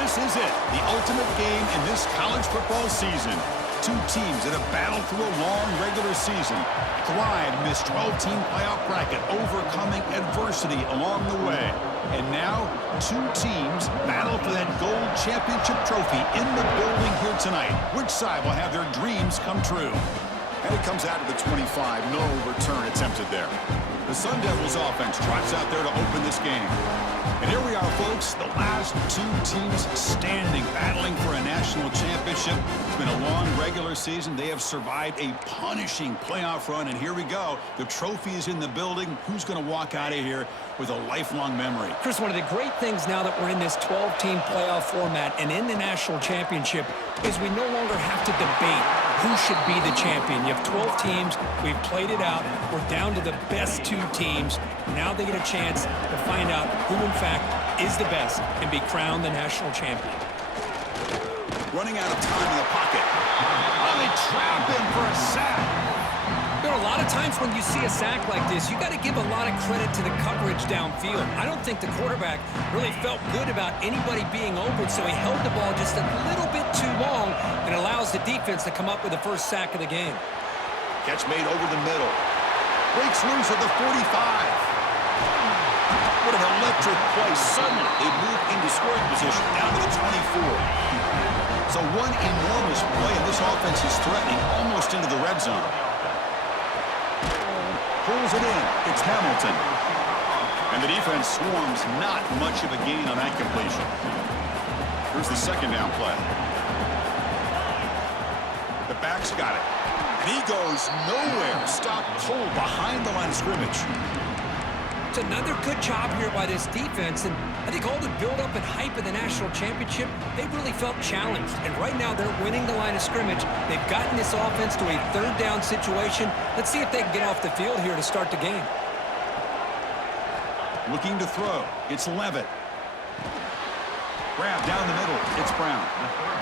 This is it, the ultimate game in this college football season. Two teams that have battled through a long regular season, thrived in this 12-team playoff bracket, overcoming adversity along the way. And now, two teams battle for that gold championship trophy in the building here tonight. Which side will have their dreams come true? And it comes out of the 25, no return attempted there. The Sun Devils offense trots out there to open this game. And here we are, folks, the last two teams standing, battling for a national championship. It's been a long regular season. They have survived a punishing playoff run, and here we go. The trophy is in the building. Who's going to walk out of here with a lifelong memory? Chris, one of the great things now that we're in this 12-team playoff format and in the national championship is we no longer have to debate who should be the champion. You have 12 teams. We've played it out. We're down to the best two teams. Now they get a chance to find out who, in fact, is the best and be crowned the national champion. Running out of time in the pocket. Oh, they trap him for a sack. There are a lot of times when you see a sack like this, you got to give a lot of credit to the coverage downfield. I don't think the quarterback really felt good about anybody being open, so he held the ball just a little bit too long and allows the defense to come up with the first sack of the game. Catch made over the middle. Breaks loose at the 45. What an electric play. Suddenly, they move into scoring position down to the 24. So one enormous play, and this offense is threatening almost into the red zone. Pulls it in. It's Hamilton. And the defense swarms, not much of a gain on that completion. Here's the second down play. The back's got it. And he goes nowhere. Stop cold behind the line of scrimmage. It's another good job here by this defense, and I think all the build-up and hype of the national championship, they really felt challenged. And right now, they're winning the line of scrimmage. They've gotten this offense to a third down situation. Let's see if they can get off the field here to start the game. Looking to throw. It's Levitt. Grab down the middle. It's Brown.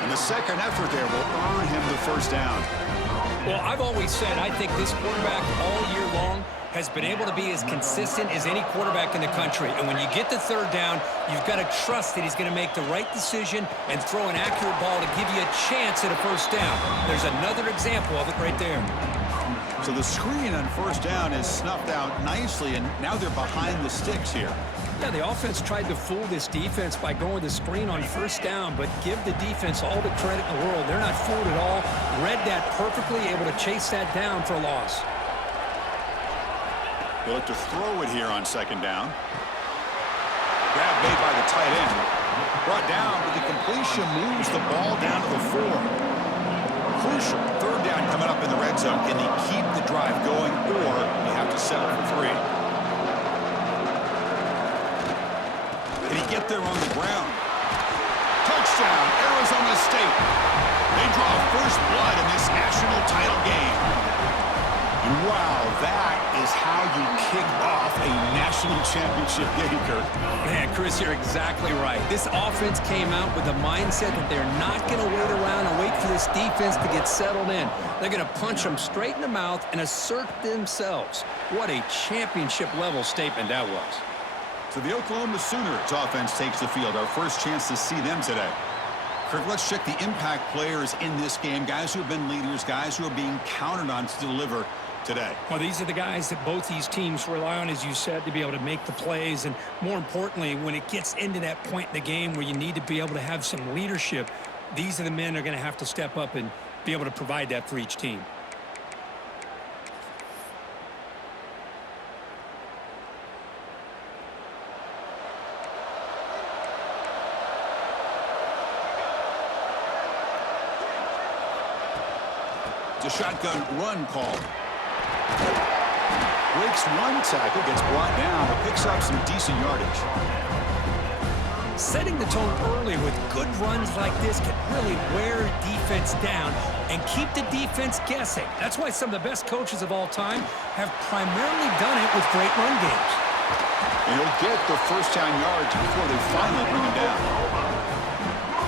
And the second effort there will earn him the first down. Well, I've always said I think this quarterback all year long has been able to be as consistent as any quarterback in the country. And when you get the third down, you've got to trust that he's going to make the right decision and throw an accurate ball to give you a chance at a first down. There's another example of it right there. So the screen on first down is snuffed out nicely, and now they're behind the sticks here. Yeah, the offense tried to fool this defense by going the screen on first down, but give the defense all the credit in the world. They're not fooled at all. Read that perfectly, able to chase that down for a loss. They look to throw it here on second down. Grab made by the tight end. Brought down, but the completion moves the ball down to the 4. Crucial third down coming up in the red zone. Can they keep the drive going, or you have to settle for 3? Did he get there on the ground? Touchdown, Arizona State. They draw first blood in this national title game. Wow, that is how you kick off a national championship game, Kirk. Man, Chris, you're exactly right. This offense came out with the mindset that they're not going to wait around and wait for this defense to get settled in. They're going to punch them straight in the mouth and assert themselves. What a championship-level statement that was. So the Oklahoma Sooners offense takes the field. Our first chance to see them today. Kirk, let's check the impact players in this game. Guys who have been leaders, guys who are being counted on to deliver today. Well, these are the guys that both these teams rely on, as you said, to be able to make the plays. And more importantly, when it gets into that point in the game where you need to be able to have some leadership, these are the men that are going to have to step up and be able to provide that for each team. It's a shotgun run call. Breaks one tackle, gets brought down, but picks up some decent yardage. Setting the tone early with good runs like this can really wear defense down and keep the defense guessing. That's why some of the best coaches of all time have primarily done it with great run games. And he'll get the first down yards before they finally bring him down.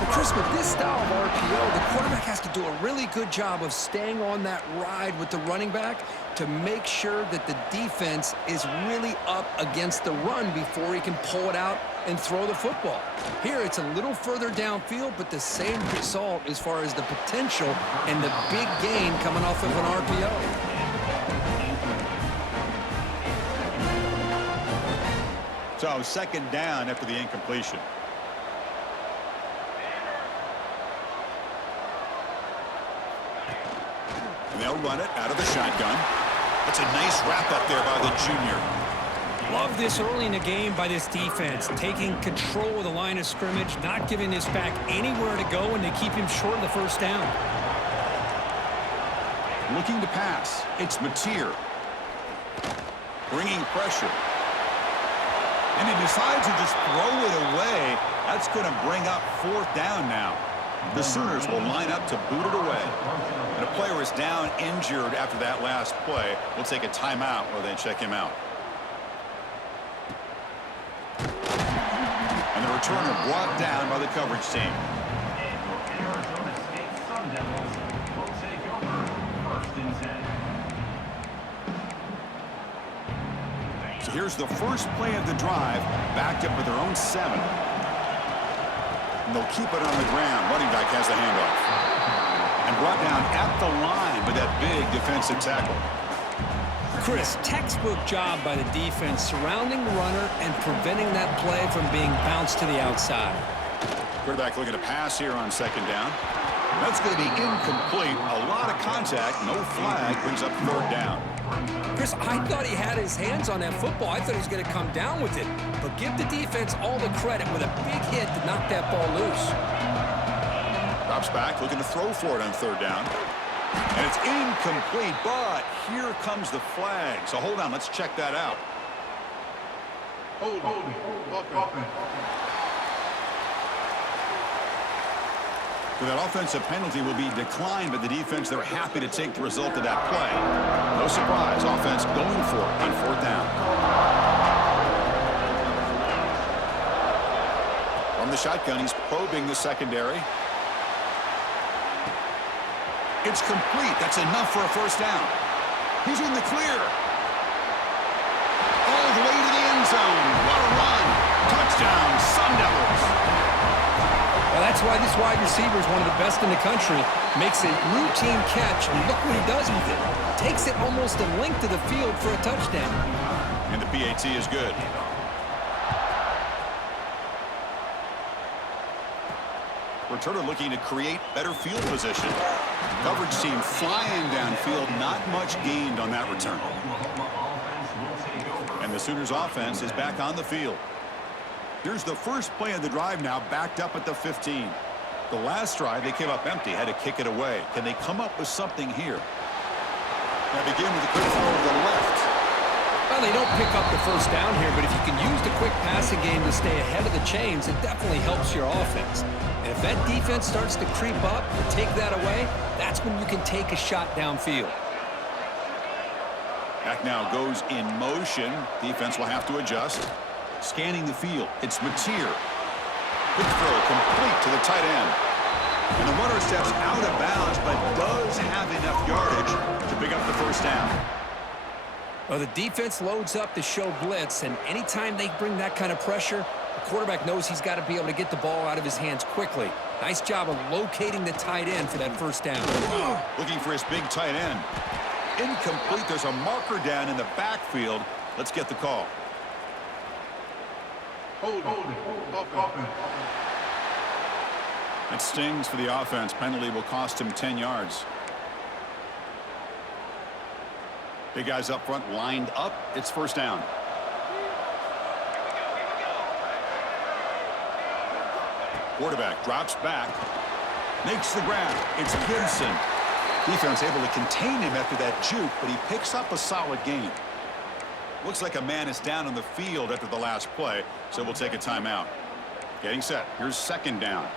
The Chris, with this style of RPO, the quarterback has to do a really good job of staying on that ride with the running back to make sure that the defense is really up against the run before he can pull it out and throw the football. Here, it's a little further downfield, but the same result as far as the potential and the big gain coming off of an RPO. So, second down after the incompletion. And they'll run it out of the shotgun. That's a nice wrap up there by the junior. Love this early in the game by this defense, taking control of the line of scrimmage, not giving this back anywhere to go, and they keep him short of the first down. Looking to pass. It's Mateer. Bringing pressure. And he decides to just throw it away. That's going to bring up fourth down now. The Sooners will line up to boot it away. And a player is down injured after that last play. We'll take a timeout while they check him out. And the returner brought down by the coverage team. So here's the first play of the drive, backed up with their own 7. And they'll keep it on the ground. Running back has the handoff. And brought down at the line with that big defensive tackle. Chris, textbook job by the defense surrounding the runner and preventing that play from being bounced to the outside. Quarterback looking to pass here on second down. That's going to be incomplete. A lot of contact. No flag. Brings up third down. Chris, I thought he had his hands on that football. I thought he was going to come down with it. But give the defense all the credit with a big hit to knock that ball loose. Drops back, looking to throw for it on third down. And it's incomplete, but here comes the flag. So hold on, let's check that out. Hold. So that offensive penalty will be declined by the defense. They're happy to take the result of that play. No surprise, offense going for it on fourth down. From the shotgun, he's probing the secondary. It's complete. That's enough for a first down. He's in the clear. All the way to the end zone. What a run. Touchdown, Sun Devils. Well, that's why this wide receiver is one of the best in the country. Makes a routine catch, and look what he does with it. Takes it almost a length of the field for a touchdown. And the PAT is good. Returner looking to create better field position. Coverage team flying downfield. Not much gained on that return. And the Sooners offense is back on the field. Here's the first play of the drive now, backed up at the 15. The last drive, they came up empty, had to kick it away. Can they come up with something here? Now begin with a quick throw to the left. Well, they don't pick up the first down here, but if you can use the quick passing game to stay ahead of the chains, it definitely helps your offense. And if that defense starts to creep up and take that away, that's when you can take a shot downfield. Back now goes in motion. Defense will have to adjust. Scanning the field. It's Mateer. Quick throw complete to the tight end. And the runner steps out of bounds, but does have enough yardage to pick up the first down. Well, the defense loads up to show blitz, and anytime they bring that kind of pressure, the quarterback knows he's got to be able to get the ball out of his hands quickly. Nice job of locating the tight end for that first down. Looking for his big tight end. Incomplete. There's a marker down in the backfield. Let's get the call. Hold. That stings for the offense. Penalty will cost him 10 yards. Big guys up front lined up. It's first down. Quarterback drops back. Makes the grab. It's Gibson. Defense able to contain him after that juke, but he picks up a solid gain. Looks like a man is down on the field after the last play, so we'll take a timeout. Getting set. Here's second down.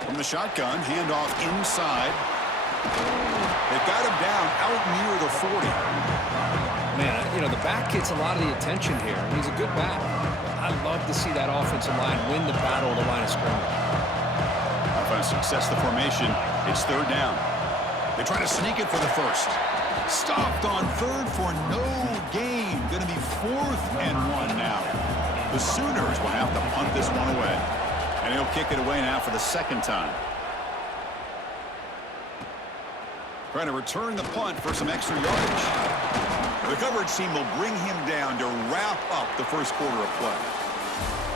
From the shotgun, handoff inside. They've got him down out near the 40. Man, you know, the back gets a lot of the attention here, and he's a good back. I love to see that offensive line win the battle of the line of scrimmage. Offense success the formation. It's third down. They try to sneak it for the first. Stopped on third for no gain. Going to be 4th and 1 now. The Sooners will have to punt this one away. And he'll kick it away now for the second time. Trying to return the punt for some extra yardage. The coverage team will bring him down to wrap up the first quarter of play.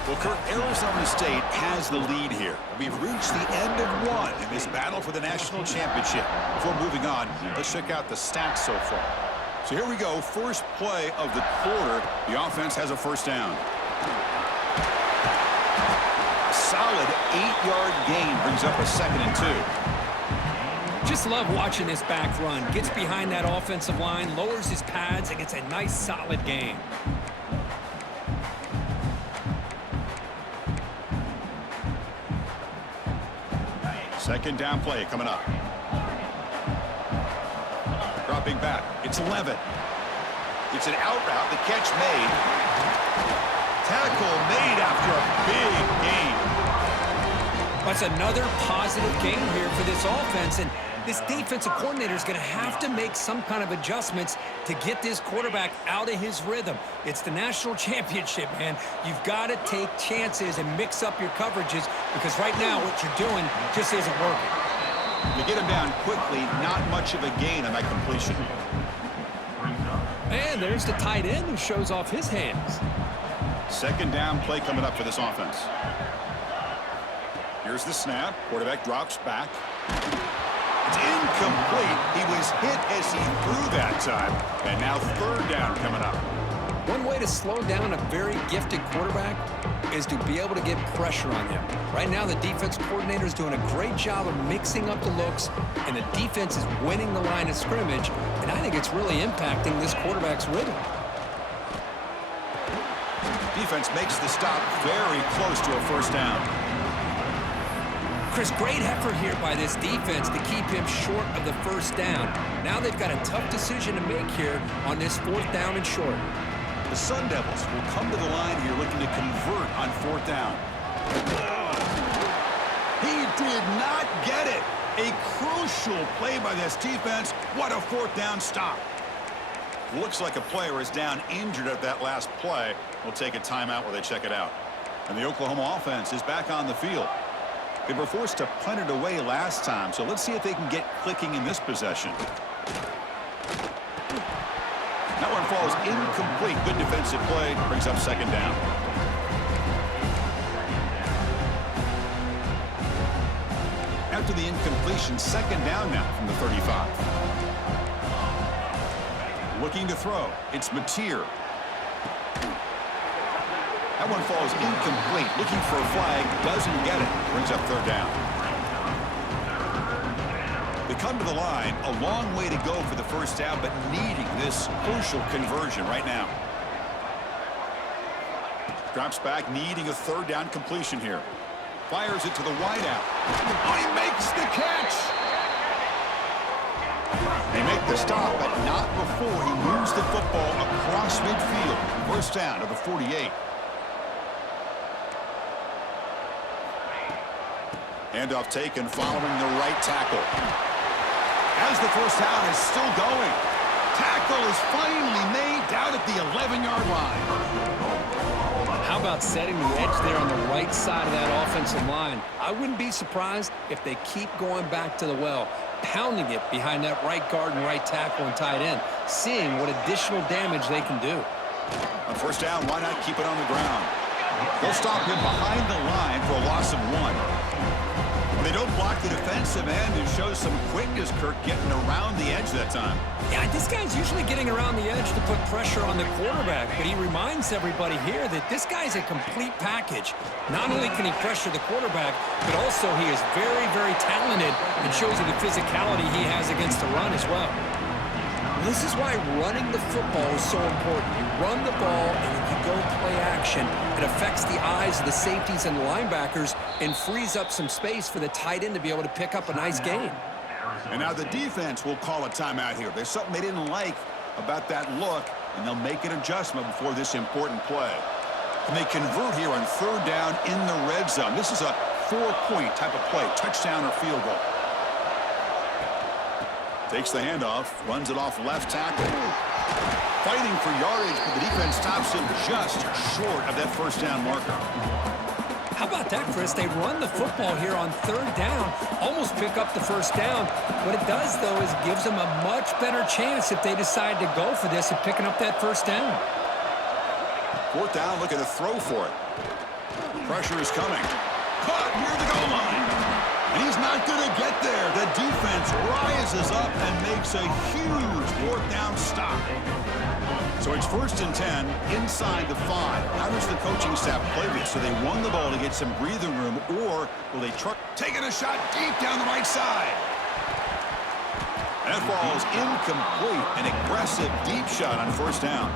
Well, Kirk, Arizona State has the lead here. We've reached the end of one in this battle for the national championship. Before moving on, let's check out the stats so far. So here we go. First play of the quarter. The offense has a first down. A solid 8-yard gain brings up a 2nd and 2. Just love watching this back run. Gets behind that offensive line, lowers his pads, and gets a nice solid gain. Second down play coming up. Dropping back. It's 11. It's an out route. The catch made. Tackle made after a big gain. That's another positive game here for this offense, and this defensive coordinator is going to have to make some kind of adjustments to get this quarterback out of his rhythm. It's the national championship, man. You've got to take chances and mix up your coverages because right now what you're doing just isn't working. You get him down quickly, not much of a gain on that completion. And there's the tight end who shows off his hands. Second down play coming up for this offense. Here's the snap. Quarterback drops back. It's incomplete. He was hit as he threw that time. And now third down coming up. One way to slow down a very gifted quarterback is to be able to get pressure on him. Right now, the defense coordinator is doing a great job of mixing up the looks, and the defense is winning the line of scrimmage, and I think it's really impacting this quarterback's rhythm. Defense makes the stop very close to a first down. Chris, great effort here by this defense to keep him short of the first down. Now they've got a tough decision to make here on this 4th down and short. The Sun Devils will come to the line here looking to convert on 4th down. He did not get it. A crucial play by this defense. What a 4th down stop. Looks like a player is down injured at that last play. We'll take a timeout while they check it out. And the Oklahoma offense is back on the field. They were forced to punt it away last time, so let's see if they can get clicking in this possession. That one falls incomplete. Good defensive play. Brings up second down. After the incompletion, second down now from the 35. Looking to throw. It's Mateer. That one falls incomplete. Looking for a flag. Doesn't get it. Brings up third down. They come to the line. A long way to go for the first down, but needing this crucial conversion right now. Drops back, needing a third down completion here. Fires it to the wideout. Oh, he makes the catch! They make the stop, but not before he moves the football across midfield. First down to the 48. Handoff taken following the right tackle. As the first down is still going. Tackle is finally made down at the 11-yard line. How about setting the edge there on the right side of that offensive line? I wouldn't be surprised if they keep going back to the well, pounding it behind that right guard and right tackle and tight end, seeing what additional damage they can do. On first down, why not keep it on the ground? They'll stop him behind the line for a loss of 1. They don't block the defensive end and show some quickness, Kirk, getting around the edge that time. Yeah, this guy's usually getting around the edge to put pressure on the quarterback, but he reminds everybody here that this guy's a complete package. Not only can he pressure the quarterback, but also he is very, very talented and shows you the physicality he has against the run as well. This is why running the football is so important. You run the ball and then you go play action. It affects the eyes of the safeties and the linebackers and frees up some space for the tight end to be able to pick up a nice gain. And now the defense will call a timeout here. There's something they didn't like about that look. and they'll make an adjustment before this important play. And they convert here on third down in the red zone. This is a 4-point type of play, touchdown or field goal. Takes the handoff, runs it off left tackle. Fighting for yardage, but the defense stops him just short of that first down marker. How about that, Chris? They run the football here on third down, almost pick up the first down. What it does, though, is it gives them a much better chance if they decide to go for this of picking up that first down. Fourth down, looking to throw for it. Pressure is coming. Caught near the goal line. And he's not going to get there. The defense rises up and makes a huge fourth down stop. So it's 1st and 10 inside the 5. How does the coaching staff play this? So they run the ball to get some breathing room, or will they try taking a shot deep down the right side? That ball is incomplete. An aggressive deep shot on first down.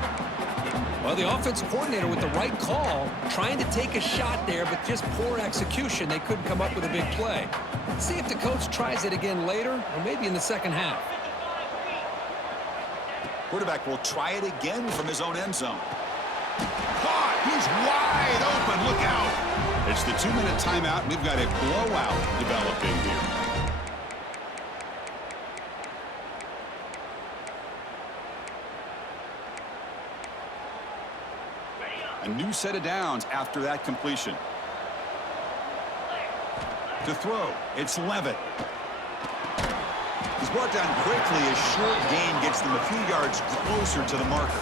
Well, the offensive coordinator with the right call, trying to take a shot there, but just poor execution. They couldn't come up with a big play. Let's see if the coach tries it again later, or maybe in the second half. Quarterback will try it again from his own end zone. Caught! He's wide open. Look out! It's the 2-minute timeout. We've got a blowout developing here. A new set of downs after that completion. To throw, it's Levitt. He's brought down quickly. A short gain gets them a few yards closer to the marker.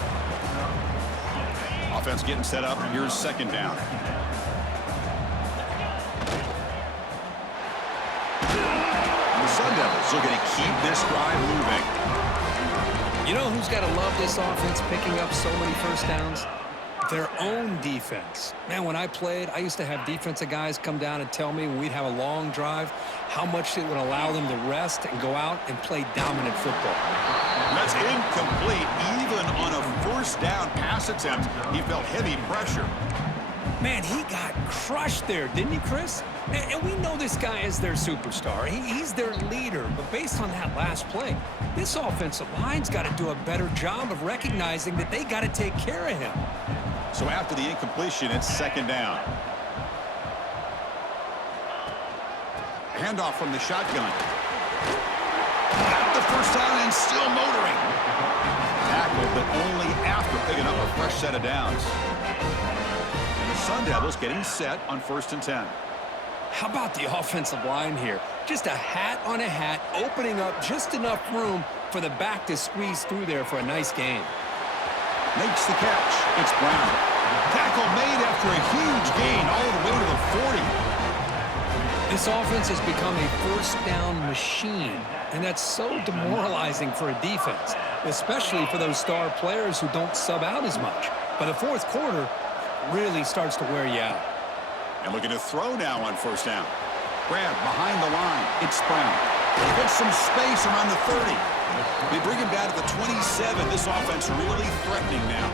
Offense getting set up. Here's second down. The Sun Devils are going to keep this drive moving. You know who's got to love this offense picking up so many first downs? Their own defense. Man, when I played, I used to have defensive guys come down and tell me when we'd have a long drive how much it would allow them to rest and go out and play dominant football. That's incomplete. Even on a first down pass attempt, he felt heavy pressure. Man, he got crushed there, didn't he, Chris? And we know this guy is their superstar. He's their leader. But based on that last play, this offensive line's got to do a better job of recognizing that they got to take care of him. So after the incompletion, it's second down. Handoff from the shotgun. Got the first down and still motoring. Tackle, but only after picking up a fresh set of downs. And the Sun Devils getting set on 1st and 10. How about the offensive line here? Just a hat on a hat, opening up just enough room for the back to squeeze through there for a nice gain. Makes the catch. It's Brown. Tackle made after a huge gain all the way to the 40. This offense has become a first down machine, and that's so demoralizing for a defense, especially for those star players who don't sub out as much. By the fourth quarter, really starts to wear you out. And looking to throw now on first down. Grab behind the line. It's Brown. He gets some space around the 30. They bring him down to the 27. This offense really threatening now.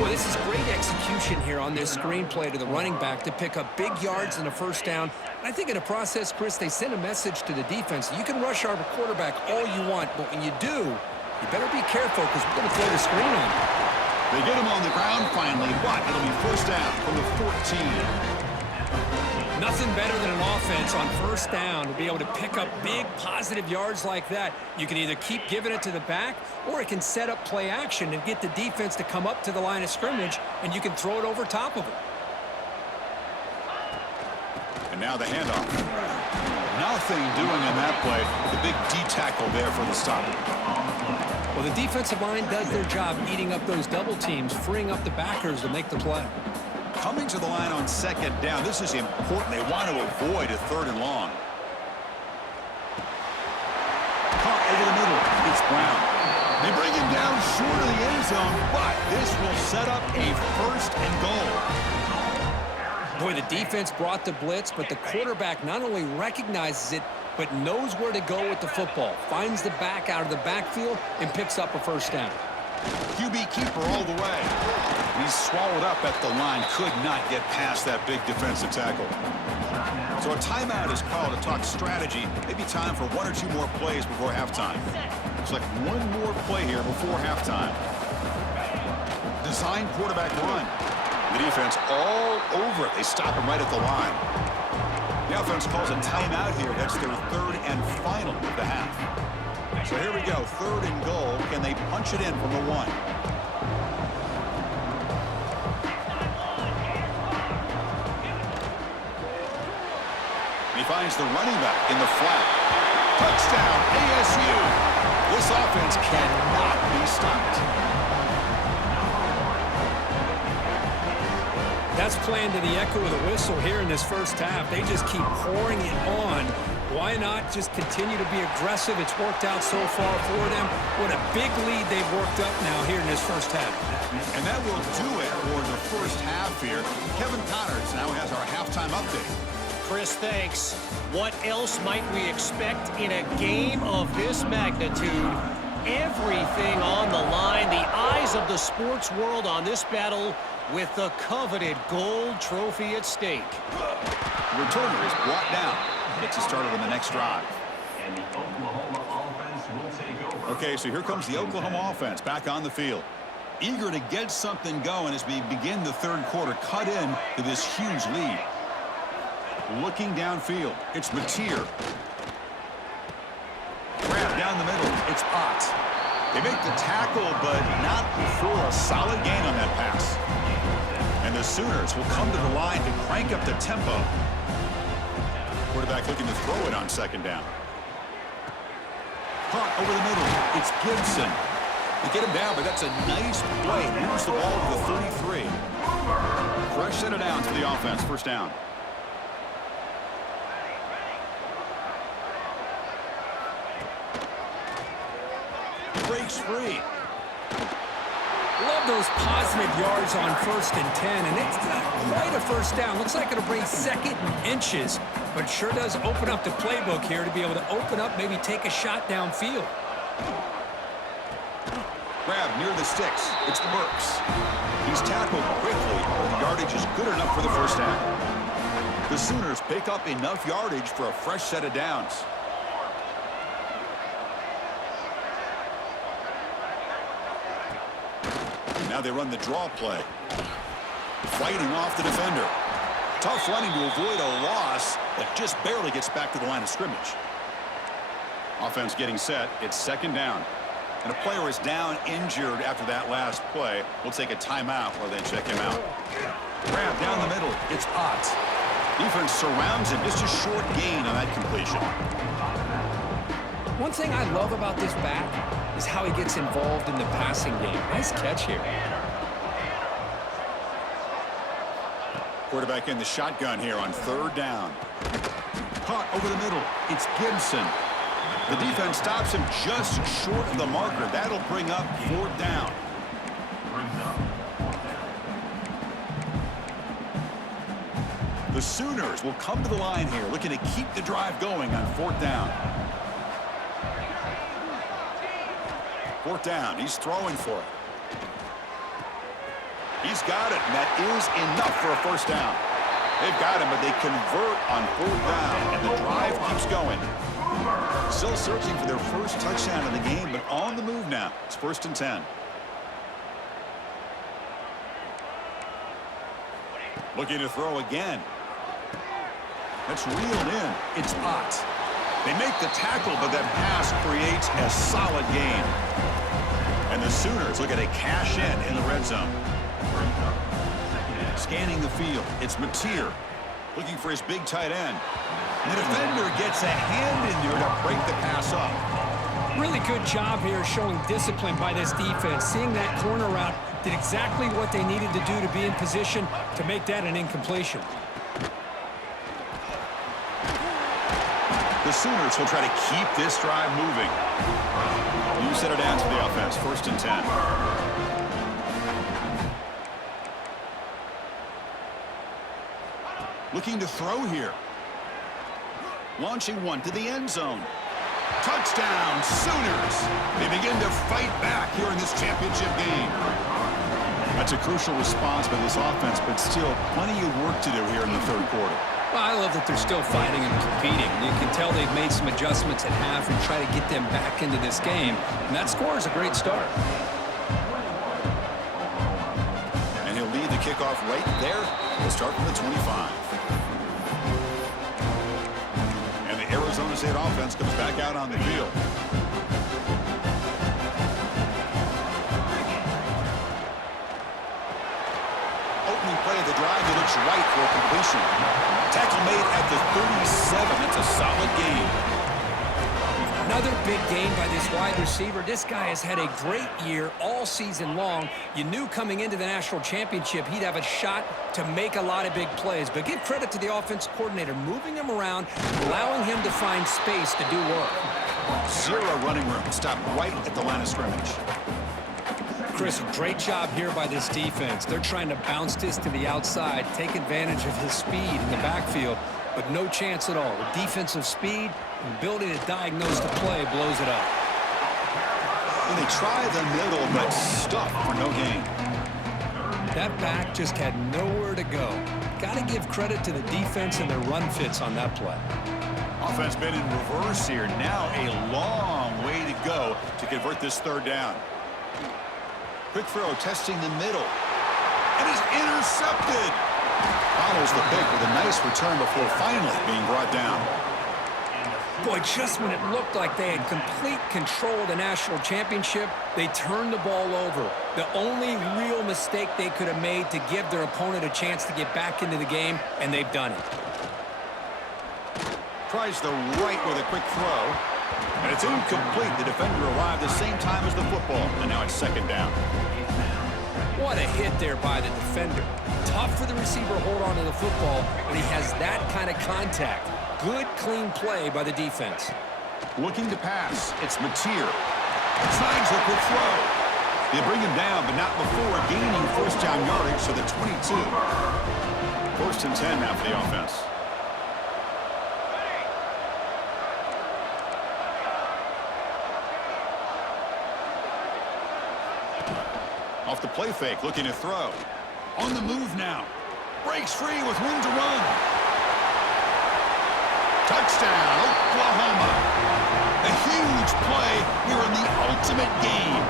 Well, this is great execution here on this screenplay to the running back to pick up big yards in a first down. I think in the process, Chris, they send a message to the defense. You can rush our quarterback all you want, but when you do, you better be careful because we're going to throw the screen on you. They get him on the ground finally, but it'll be first down from the 14. Nothing better than an offense on first down to be able to pick up big positive yards like that. You can either keep giving it to the back, or it can set up play action and get the defense to come up to the line of scrimmage, and you can throw it over top of it. And now the handoff. Nothing doing in that play. The big D-tackle there for the stop. Well, the defensive line does their job eating up those double teams, freeing up the backers to make the play. Coming to the line on second down. This is important. They want to avoid a third and long. Caught over the middle. It's Brown. They bring him down short of the end zone, but this will set up a first and goal. Boy, the defense brought the blitz, but the quarterback not only recognizes it, but knows where to go with the football. Finds the back out of the backfield and picks up a first down. QB keeper all the way. He's swallowed up at the line. Could not get past that big defensive tackle. So a timeout is called to talk strategy. Maybe time for one or two more plays before halftime. Looks like one more play here before halftime. design quarterback run. The defense all over it. They stop him right at the line. The offense calls a timeout here. That's their third and final of the half. So here we go, 3rd and goal. Can they punch it in from the 1? He finds the running back in the flat. Touchdown, ASU. This offense cannot be stopped. That's playing to the echo of the whistle here in this first half. They just keep pouring it on. Why not just continue to be aggressive? It's worked out so far for them. What a big lead they've worked up now here in this first half. And that will do it for the first half here. Kevin Connors now has our halftime update. Chris, thanks. What else might we expect in a game of this magnitude? Everything on the line. The eyes of the sports world on this battle with the coveted gold trophy at stake. The returner is brought down. Gets us started on the next drive. And the Oklahoma offense will take over. Okay, so here comes the Oklahoma offense back on the field. Eager to get something going as we begin the 3rd quarter. Cut in to this huge lead. Looking downfield, it's Mateer. Grab down the middle, it's Potts. They make the tackle, but not before a solid gain on that pass. And the Sooners will come to the line to crank up the tempo. Quarterback looking to throw it on 2nd down. Caught over the middle, it's Gibson. They get him down, but that's a nice play. Moves the ball to the 33. Fresh set of downs for the offense, 1st down. Breaks free. Love those positive yards on 1st and 10, and it's not quite a 1st down. Looks like it'll bring 2nd and inches, but sure does open up the playbook here to be able to open up, maybe take a shot downfield. Grab near the sticks. It's Burks. He's tackled quickly, but the yardage is good enough for the 1st down. The Sooners pick up enough yardage for a fresh set of downs. Now they run the draw play. Fighting off the defender. Tough running to avoid a loss, but just barely gets back to the line of scrimmage. Offense getting set. It's 2nd down. And a player is down injured after that last play. We'll take a timeout while they check him out. Grab down the middle. It's Potts. Defense surrounds him. Just a short gain on that completion. One thing I love about this back is how he gets involved in the passing game. Nice catch here. Quarterback in the shotgun here on 3rd down. Caught over the middle. It's Gibson. The defense stops him just short of the marker. That'll bring up 4th down. The Sooners will come to the line here, looking to keep the drive going on 4th down. 4th down. He's throwing for it. He's got it, and that is enough for a 1st down. They've got him, but they convert on 4th down, and the drive keeps going. Still searching for their first touchdown of the game, but on the move now. It's 1st and 10. Looking to throw again. That's reeled in. It's Potts. They make the tackle, but that pass creates a solid gain. And the Sooners look at a cash in the red zone. Scanning the field, it's Mateer looking for his big tight end. And the defender gets a hand in there to break the pass up. Really good job here showing discipline by this defense. Seeing that corner route, did exactly what they needed to do to be in position to make that an incompletion. The Sooners will try to keep this drive moving. New set of downs for the offense, 1st and 10. Looking to throw here. Launching one to the end zone. Touchdown, Sooners! They begin to fight back here in this championship game. That's a crucial response by this offense, but still plenty of work to do here in the 3rd quarter. Well, I love that they're still fighting and competing. You can tell they've made some adjustments at half and try to get them back into this game. And that score is a great start. the kickoff right there. We'll start from the 25. And the Arizona State offense comes back out on the field. Opening play of the drive, it looks right for a completion. Tackle made at the 37. That's a solid gain. Another big gain by this wide receiver. This guy has had a great year all season long. You knew coming into the national championship he'd have a shot to make a lot of big plays. But give credit to the offense coordinator, moving him around, allowing him to find space to do work. Zero running room. Stopped right at the line of scrimmage. Chris, great job here by this defense. They're trying to bounce this to the outside, take advantage of his speed in the backfield, but no chance at all. The defensive speed and ability to diagnose the play blows it up. And they try the middle, but stuck for no gain. That back just had nowhere to go. Got to give credit to the defense and their run fits on that play. Offense been in reverse here. Now a long way to go to convert this third down. Quick throw, testing the middle. And is intercepted. Follows the pick with a nice return before finally being brought down. Boy, just when it looked like they had complete control of the national championship, they turned the ball over. The only real mistake they could have made to give their opponent a chance to get back into the game, and they've done it. Tries the right with a quick throw. And it's incomplete. The defender arrived the same time as the football. And now it's second down. What a hit there by the defender. Tough for the receiver to hold on to the football when he has that kind of contact. Good, clean play by the defense. Looking to pass. It's Mateer. Tries a quick throw. They bring him down, but not before gaining first down yardage to the 22. First and 10 now for the offense. Off the play fake, looking to throw. On the move now. Breaks free with room to run. Touchdown, Oklahoma. A huge play here in the ultimate game.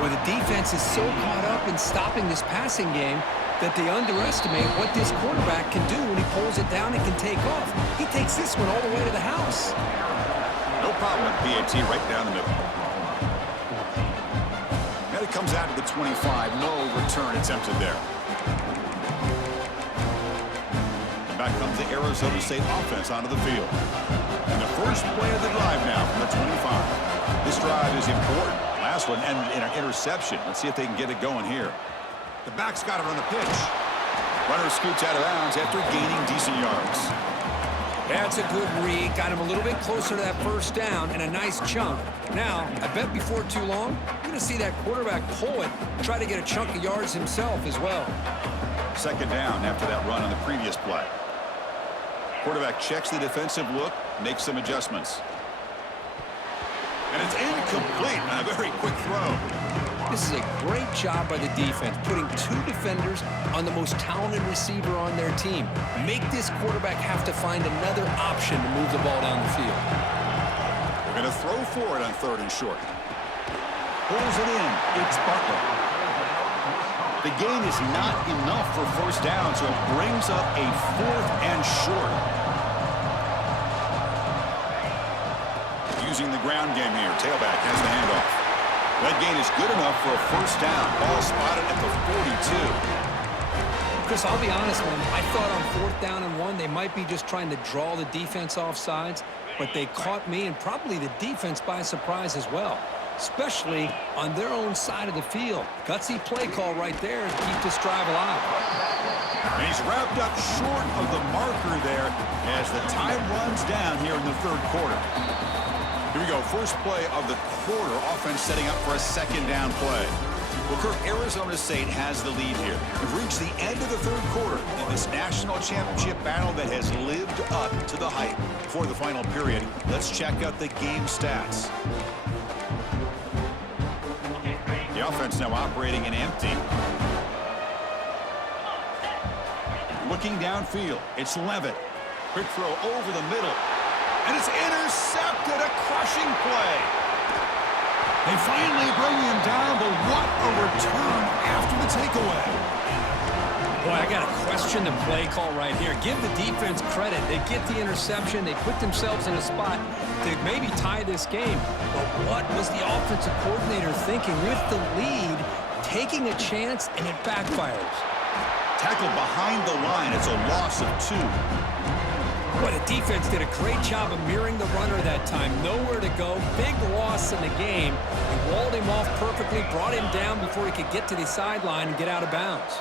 Well, the defense is so caught up in stopping this passing game that they underestimate what this quarterback can do when he pulls it down and can take off. He takes this one all the way to the house. No problem with PAT right down the middle. And it comes out to the 25. No return attempted there. And back comes the Arizona State offense onto the field. And the first play of the drive now from the 25. This drive is important. Last one ended in an interception. Let's see if they can get it going here. The back's got it on the pitch. Runner scoots out of bounds after gaining decent yards. That's a good read. Got him a little bit closer to that first down and a nice chunk. Now, I bet before too long, you're going to see that quarterback pull it, try to get a chunk of yards himself as well. Second down after that run on the previous play. Quarterback checks the defensive look, makes some adjustments. And it's incomplete on a very quick throw. This is a great job by the defense, putting two defenders on the most talented receiver on their team. Make this quarterback have to find another option to move the ball down the field. They're going to throw for it on third and short. Pulls it in. It's Butler. The gain is not enough for first down, so it brings up a fourth and short. Using the ground game here. Tailback has the handoff. That gain is good enough for a first down. Ball spotted at the 42. Chris, I'll be honest, man. I thought on fourth down and one, they might be just trying to draw the defense off sides, but they caught me and probably the defense by surprise as well, especially on their own side of the field. Gutsy play call right there to keep this drive alive. And he's wrapped up short of the marker there as the time runs down here in the third quarter. Here we go, first play of the quarter. Offense setting up for a second down play. Well, Kirk, Arizona State has the lead here. We've reached the end of the third quarter in this national championship battle that has lived up to the hype. For the final period, let's check out the game stats. The offense now operating in empty. Looking downfield, it's Levitt. Quick throw over the middle. And it's intercepted, a crushing play. They finally bring him down, but what a return after the takeaway. Boy, I got to question the play call right here. Give the defense credit. They get the interception. They put themselves in a spot to maybe tie this game. But what was the offensive coordinator thinking with the lead, taking a chance, and it backfires? Tackled behind the line. It's a loss of 2. But the defense did a great job of mirroring the runner that time. Nowhere to go. Big loss in the game. He walled him off perfectly, brought him down before he could get to the sideline and get out of bounds.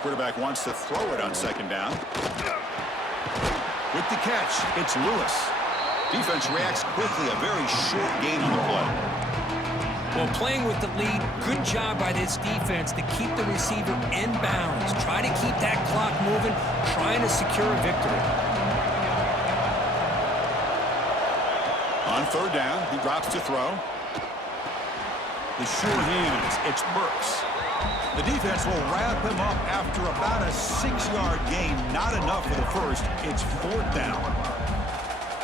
Quarterback wants to throw it on 2nd down. With the catch, it's Lewis. Defense reacts quickly. A very short gain on the play. Well, playing with the lead, good job by this defense to keep the receiver in bounds. Try to keep that clock moving, trying to secure a victory. On 3rd down, he drops to throw. The sure hands, it's Burks. The defense will wrap him up after about a 6-yard gain. Not enough for the first. It's 4th down.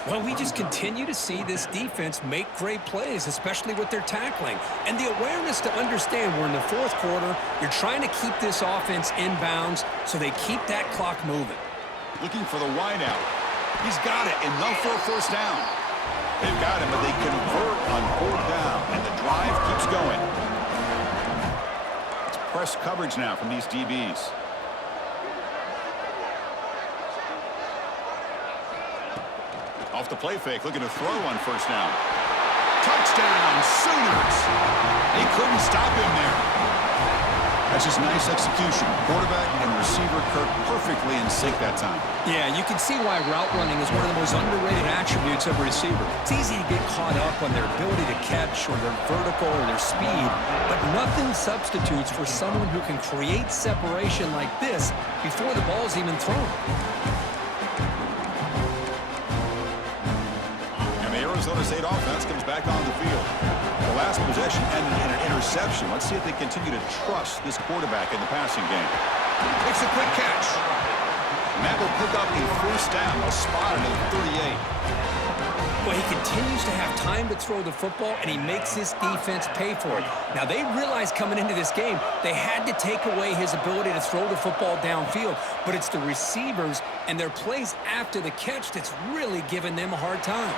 Well, we just continue to see this defense make great plays, especially with their tackling. And the awareness to understand we're in the 4th quarter, you're trying to keep this offense in bounds so they keep that clock moving. Looking for the wide out. He's got it. Enough for a 1st down. They've got him, but they convert on 4th down, and the drive keeps going. It's press coverage now from these DBs. Off the play fake, looking to throw on 1st down. Touchdown, Sooners! They couldn't stop him there. That's just nice execution. Quarterback and receiver Kirk perfectly in sync that time. Yeah, you can see why route running is one of the most underrated attributes of a receiver. It's easy to get caught up on their ability to catch or their vertical or their speed, but nothing substitutes for someone who can create separation like this before the ball's even thrown. And the Arizona State offense comes back on the field. The last possession ended in an interception. Let's see if they continue to trust this quarterback in the passing game. Makes a quick catch. And that will pick up a 1st down. A spot at the 38. Well, he continues to have time to throw the football, and he makes his defense pay for it. Now, they realized coming into this game they had to take away his ability to throw the football downfield, but it's the receivers and their plays after the catch that's really giving them a hard time.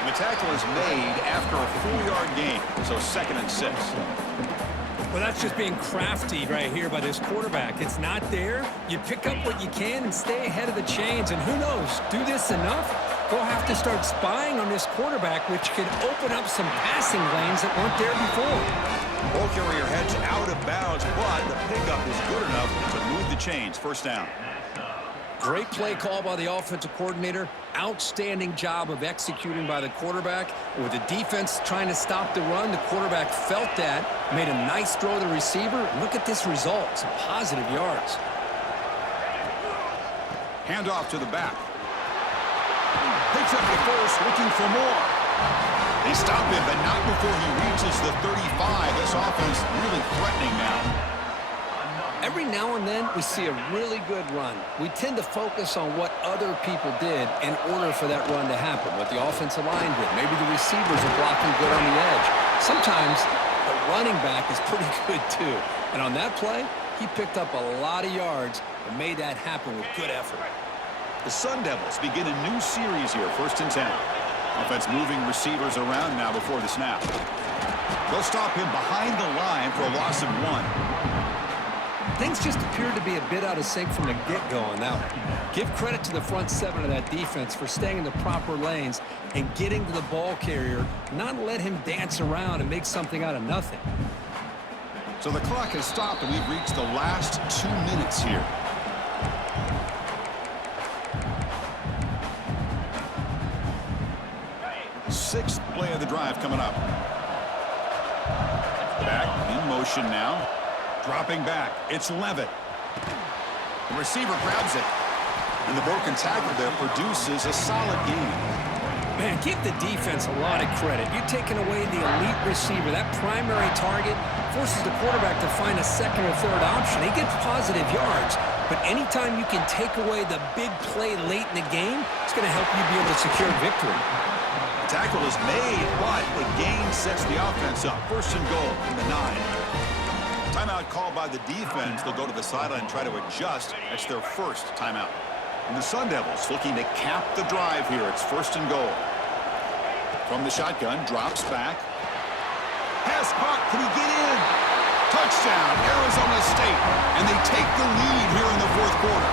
The tackle is made after a 4-yard gain, so 2nd and 6. Well, that's just being crafty right here by this quarterback. It's not there. You pick up what you can and stay ahead of the chains, and who knows, do this enough, they'll have to start spying on this quarterback, which could open up some passing lanes that weren't there before. Ball carrier heads out of bounds, but the pickup is good enough to move the chains. 1st down. Great play call by the offensive coordinator. Outstanding job of executing by the quarterback. With the defense trying to stop the run, the quarterback felt that, made a nice throw to the receiver. Look at this result, some positive yards. Hand off to the back. Picks up the first, looking for more. They stop him, but not before he reaches the 35. This offense really threatening now. Every now and then, we see a really good run. We tend to focus on what other people did in order for that run to happen, what the offensive line did. Maybe the receivers are blocking good on the edge. Sometimes the running back is pretty good, too. And on that play, he picked up a lot of yards and made that happen with good effort. The Sun Devils begin a new series here, 1st and 10. Offense moving receivers around now before the snap. They'll stop him behind the line for a loss of 1. Things just appeared to be a bit out of sync from the get-go on that one. Give credit to the front 7 of that defense for staying in the proper lanes and getting to the ball carrier, not let him dance around and make something out of nothing. So the clock has stopped, and we've reached the last 2 minutes here. Sixth play of the drive coming up. Back in motion now. Dropping back. It's Levitt. The receiver grabs it. And the broken tackle there produces a solid gain. Man, give the defense a lot of credit. You're taking away the elite receiver. That primary target forces the quarterback to find a 2nd or 3rd option. He gets positive yards. But anytime you can take away the big play late in the game, it's going to help you be able to secure victory. The tackle is made, but the gain sets the offense up. 1st and goal from the 9. Timeout called by the defense. They'll go to the sideline and try to adjust. That's their first timeout. And the Sun Devils looking to cap the drive here. It's 1st and goal. From the shotgun, drops back. Pass caught. Can he get in? Touchdown, Arizona State. And they take the lead here in the 4th quarter.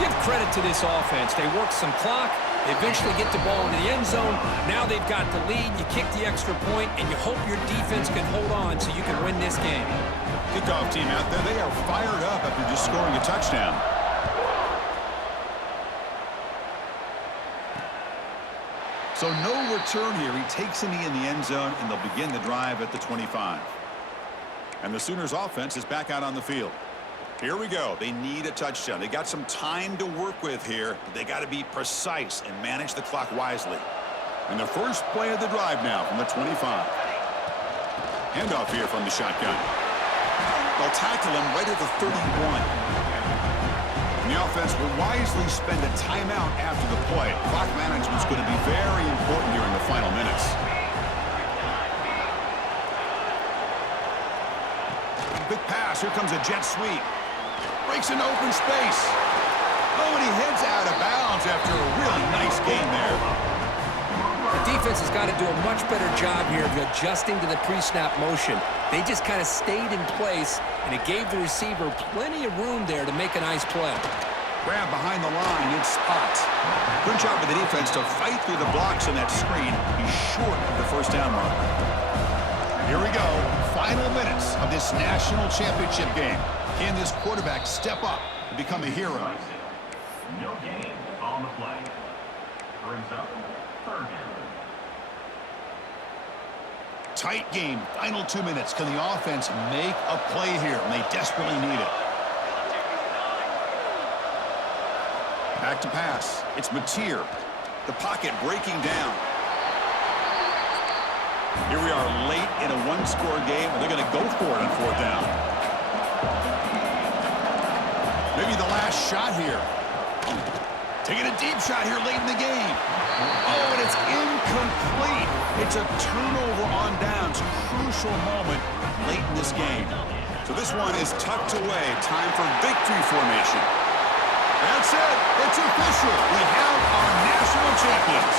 Give credit to this offense. They work some clock. They eventually get the ball into the end zone. Now they've got the lead. You kick the extra point, and you hope your defense can hold on so you can win this game. Kickoff team out there. They are fired up after just scoring a touchdown. So no return here. He takes me in the end zone, and they'll begin the drive at the 25. And the Sooners offense is back out on the field. Here we go. They need a touchdown. They got some time to work with here, but they got to be precise and manage the clock wisely. And the first play of the drive now from the 25. Handoff here from the shotgun. They'll tackle him right at the 31. And the offense will wisely spend a timeout after the play. Clock management's going to be very important here in the final minutes. Big pass. Here comes a jet sweep. Breaks into open space. Oh, and he heads out of bounds after a really nice game there. The defense has got to do a much better job here of adjusting to the pre-snap motion. They just kind of stayed in place, and it gave the receiver plenty of room there to make a nice play. Grab behind the line in spot. Good job with the defense to fight through the blocks in that screen. He's short of the first down mark. Here we go. Final minutes of this national championship game. Can this quarterback step up and become a hero? No gain on the play. Brings up 3rd down. Tight game. Final 2 minutes. Can the offense make a play here? And they desperately need it. Back to pass. It's Mateer. The pocket breaking down. Here we are late in a one-score game, and they're going to go for it on 4th down. Maybe the last shot here. Taking a deep shot here late in the game. Oh, and it's incomplete. It's a turnover on downs. Crucial moment late in this game. So this one is tucked away. Time for victory formation. That's it. It's official. We have our national champions.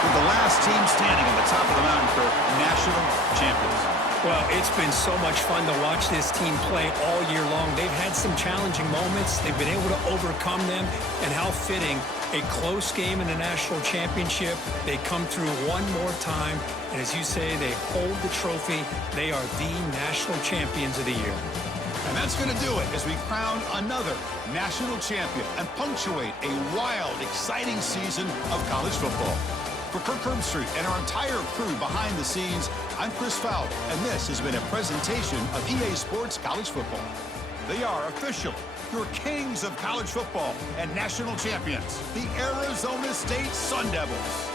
With the last team standing on the top of the mountain for national champions. Well, it's been so much fun to watch this team play all year long. They've had some challenging moments. They've been able to overcome them. And how fitting, a close game in the national championship. They come through one more time. And as you say, they hold the trophy. They are the national champions of the year. And that's going to do it as we crown another national champion and punctuate a wild, exciting season of college football. For Kirk Herbstreit and our entire crew behind the scenes, I'm Chris Fowler, and this has been a presentation of EA Sports College Football. They are official, your kings of college football and national champions, the Arizona State Sun Devils.